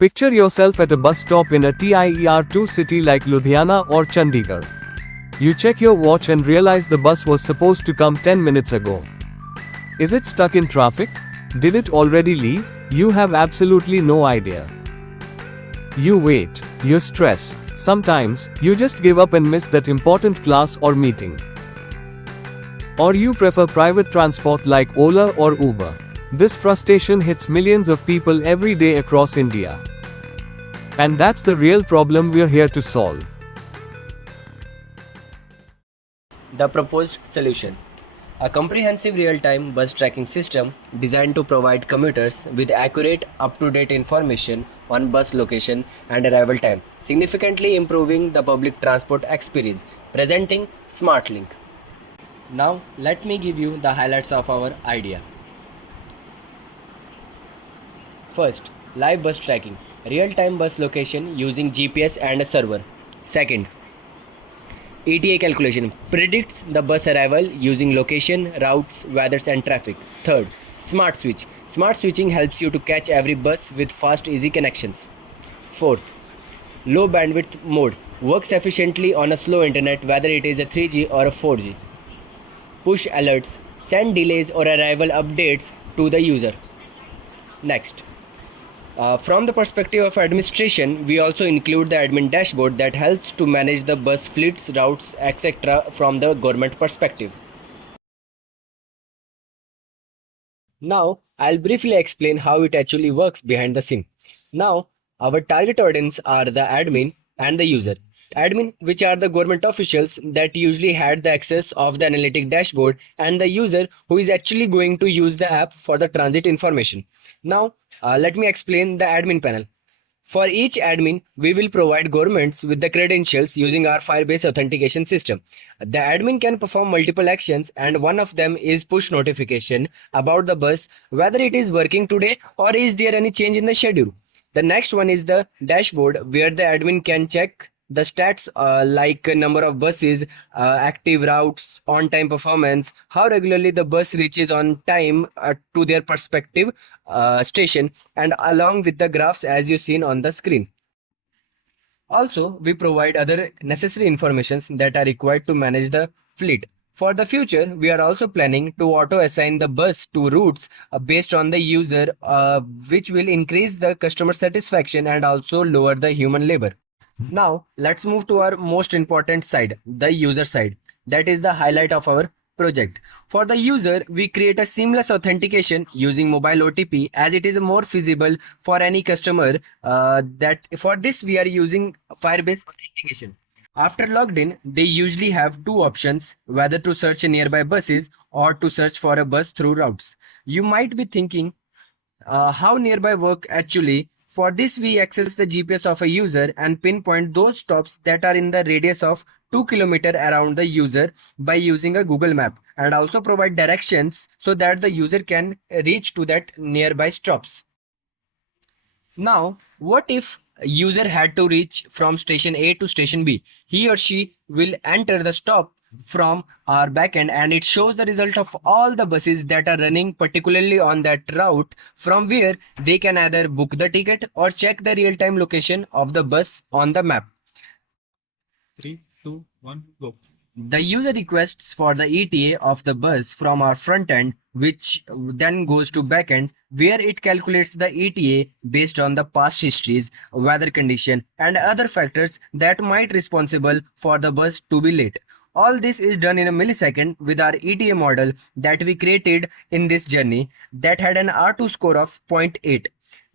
Picture yourself at a bus stop in a TIER2 city like Ludhiana or Chandigarh. You check your watch and realize the bus was supposed to come 10 minutes ago. Is it stuck in traffic? Did it already leave? You have absolutely no idea. You wait, you stress. Sometimes, you just give up and miss that important class or meeting. Or you prefer private transport like Ola or Uber. This frustration hits millions of people every day across India. And that's the real problem we're here to solve. The proposed solution: a comprehensive real-time bus tracking system designed to provide commuters with accurate, up-to-date information on bus location and arrival time, significantly improving the public transport experience, presenting SmartLink. Now, let me give you the highlights of our idea. First, live bus tracking, real-time bus location using GPS and a server. Second, ETA calculation predicts the bus arrival using location, routes, weathers and traffic. Third, smart switch. Smart switching helps you to catch every bus with fast, easy connections. Fourth, low bandwidth mode works efficiently on a slow internet, whether it is a 3G or a 4G. Push alerts send delays or arrival updates to the user. Next, from the perspective of administration, we also include the admin dashboard that helps to manage the bus fleets, routes, etc. from the government perspective. Now, I'll briefly explain how it actually works behind the scene. Now, our target audience are the admin and the user. Admin, which are the government officials that usually had the access of the analytic dashboard, and the user who is actually going to use the app for the transit information. Now, let me explain the admin panel. For each admin, we will provide governments with the credentials using our Firebase authentication system. The admin can perform multiple actions, and one of them is push notification about the bus, whether it is working today or is there any change in the schedule. The next one is the dashboard, where the admin can check the stats like number of buses, active routes, on-time performance, how regularly the bus reaches on time to their perspective station, and along with the graphs as you seen on the screen. Also, we provide other necessary informations that are required to manage the fleet. For the future, we are also planning to auto-assign the bus to routes based on the user, which will increase the customer satisfaction and also lower the human labor. Now, let's move to our most important side, the user side. That is the highlight of our project. For the user, we create a seamless authentication using mobile OTP, as it is more feasible for any customer. That for this we are using Firebase authentication. After logged in, they usually have two options, whether to search nearby buses or to search for a bus through routes. You might be thinking, how nearby work actually? For this, we access the GPS of a user and pinpoint those stops that are in the radius of 2 km around the user by using a Google map, and also provide directions so that the user can reach to that nearby stops. Now, what if a user had to reach from station A to station B? He or she will enter the stop from our backend, and it shows the result of all the buses that are running particularly on that route, from where they can either book the ticket or check the real-time location of the bus on the map. 3, 2, 1, go. The user requests for the ETA of the bus from our front end, which then goes to backend, where it calculates the ETA based on the past histories, weather condition, and other factors that might be responsible for the bus to be late. All this is done in a millisecond with our ETA model that we created in this journey that had an R2 score of 0.8.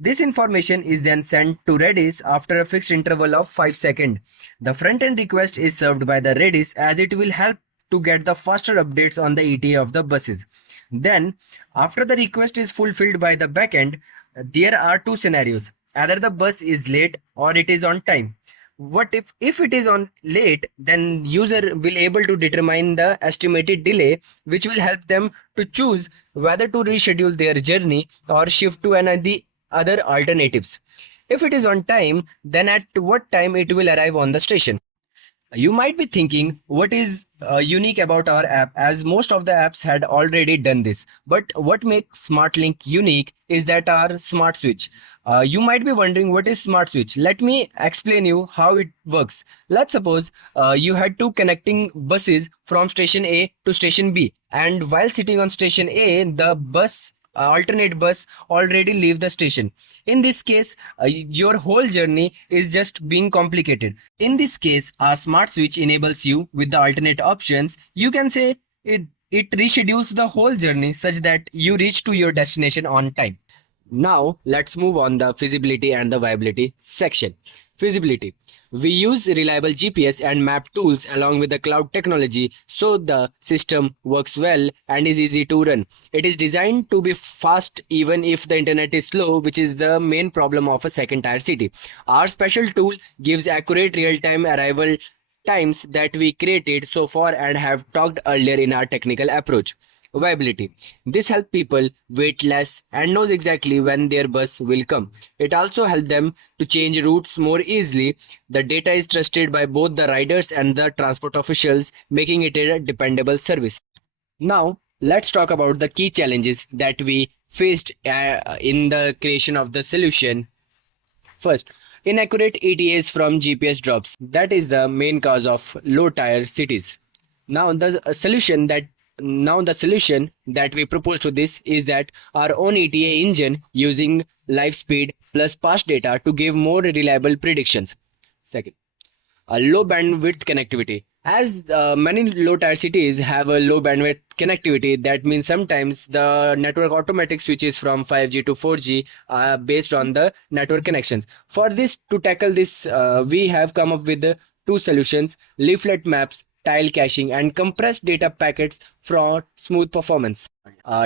This information is then sent to Redis after a fixed interval of 5 seconds. The front-end request is served by the Redis, as it will help to get the faster updates on the ETA of the buses. Then, after the request is fulfilled by the backend, there are two scenarios. Either the bus is late or it is on time. What if it is on late, then user will able to determine the estimated delay, which will help them to choose whether to reschedule their journey or shift to another other alternatives. If it is on time, then at what time it will arrive on the station. You might be thinking, what is unique about our app, as most of the apps had already done this. But what makes SmartLink unique is that our smart switch. You might be wondering, what is smart switch? Let me explain you how it works. Let's suppose you had two connecting buses from station A to station B, and while sitting on station A, the alternate bus already leave the station. In this case, your whole journey is just being complicated. In this case, our smart switch enables you with the alternate options. You can say it reschedules the whole journey such that you reach to your destination on time. Now let's move on the feasibility and the viability section. Feasibility. We use reliable GPS and map tools along with the cloud technology so the system works well and is easy to run. It is designed to be fast even if the internet is slow, which is the main problem of a second tier city. Our special tool gives accurate real-time arrival times that we created so far and have talked earlier in our technical approach. Viability. This helps people wait less and knows exactly when their bus will come. It also helps them to change routes more easily. The data is trusted by both the riders and the transport officials, making it a dependable service. Now, let's talk about the key challenges that we faced in the creation of the solution. First, inaccurate ETAs from GPS drops. That is the main cause of low tier cities. Now the solution that we propose to this is that our own ETA engine using live speed plus past data to give more reliable predictions. Second, a low bandwidth connectivity. As many low tier cities have a low bandwidth connectivity, that means sometimes the network automatic switches from 5G to 4G based on the network connections. For this, to tackle this, we have come up with two solutions: leaflet maps, tile caching, and compressed data packets for smooth performance.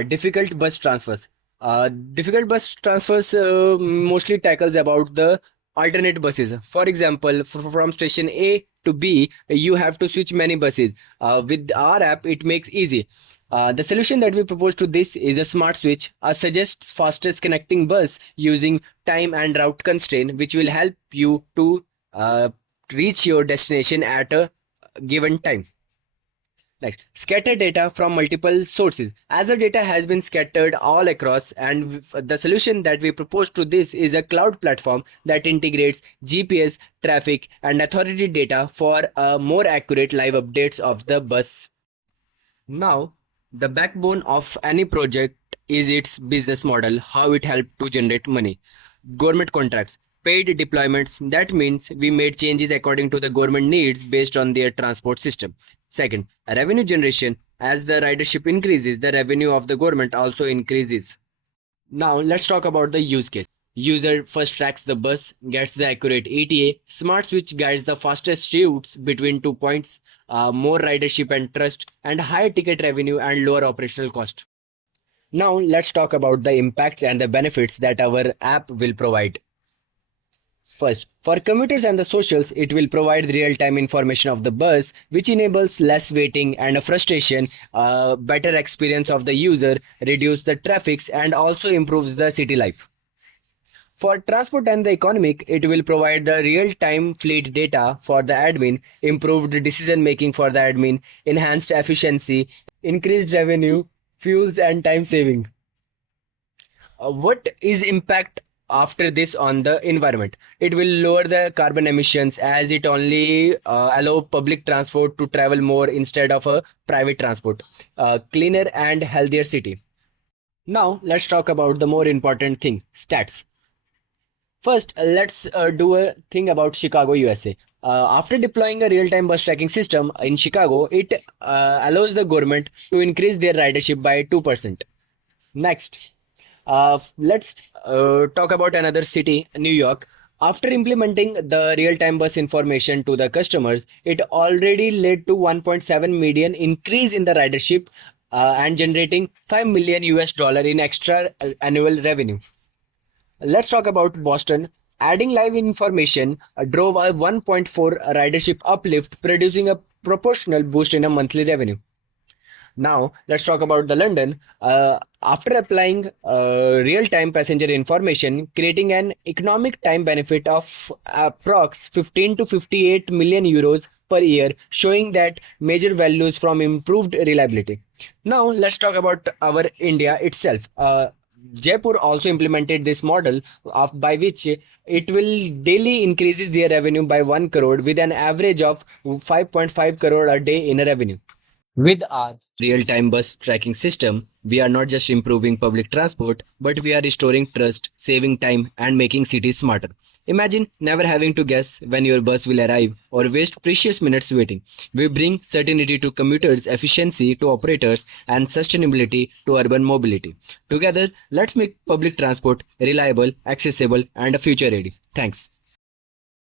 Difficult bus transfers. Difficult bus transfers mostly tackles about the alternate buses. For example, from station A to B, you have to switch many buses. With our app, it makes easy. The solution that we propose to this is a smart switch, suggests fastest connecting bus using time and route constraint, which will help you to reach your destination at a given time. Next, scatter data from multiple sources. As the data has been scattered all across, and the solution that we propose to this is a cloud platform that integrates GPS, traffic, and authority data for more accurate live updates of the bus. Now, the backbone of any project is its business model, how it helps to generate money. Government contracts. Paid deployments. That means we made changes according to the government needs based on their transport system. Second, revenue generation. As the ridership increases, the revenue of the government also increases. Now let's talk about the use case. User first tracks the bus, gets the accurate ETA. Smart switch guides the fastest routes between 2 points, more ridership and trust, and higher ticket revenue and lower operational cost. Now let's talk about the impacts and the benefits that our app will provide. First, for commuters and the socials, it will provide real-time information of the bus, which enables less waiting and a frustration, better experience of the user, reduce the traffics, and also improves the city life. For transport and the economic, it will provide the real-time fleet data for the admin, improved decision-making for the admin, enhanced efficiency, increased revenue, fuels, and time saving. What is impact after this on the environment? It will lower the carbon emissions as it only allow public transport to travel more instead of a private transport. Cleaner and healthier city. Now let's talk about the more important thing, stats. First, let's do a thing about Chicago, USA. After deploying a real-time bus tracking system in Chicago, it allows the government to increase their ridership by 2%. Next, let's talk about another city, New York. After implementing the real-time bus information to the customers, it already led to 1.7 million increase in the ridership and generating 5 million US dollar in extra annual revenue. Let's talk about Boston. Adding live information drove a 1.4 ridership uplift, producing a proportional boost in a monthly revenue. Now let's talk about the London. After applying real-time passenger information, creating an economic time benefit of approx 15 to 58 million euros per year, showing that major values from improved reliability. Now let's talk about our India itself. Jaipur also implemented this model by which it will daily increases their revenue by 1 crore with an average of 5.5 crore a day in revenue. With our real-time bus tracking system, we are not just improving public transport, but we are restoring trust, saving time, and making cities smarter. Imagine never having to guess when your bus will arrive or waste precious minutes waiting. We bring certainty to commuters, efficiency to operators, and sustainability to urban mobility. Together, let's make public transport reliable, accessible, and future ready. Thanks.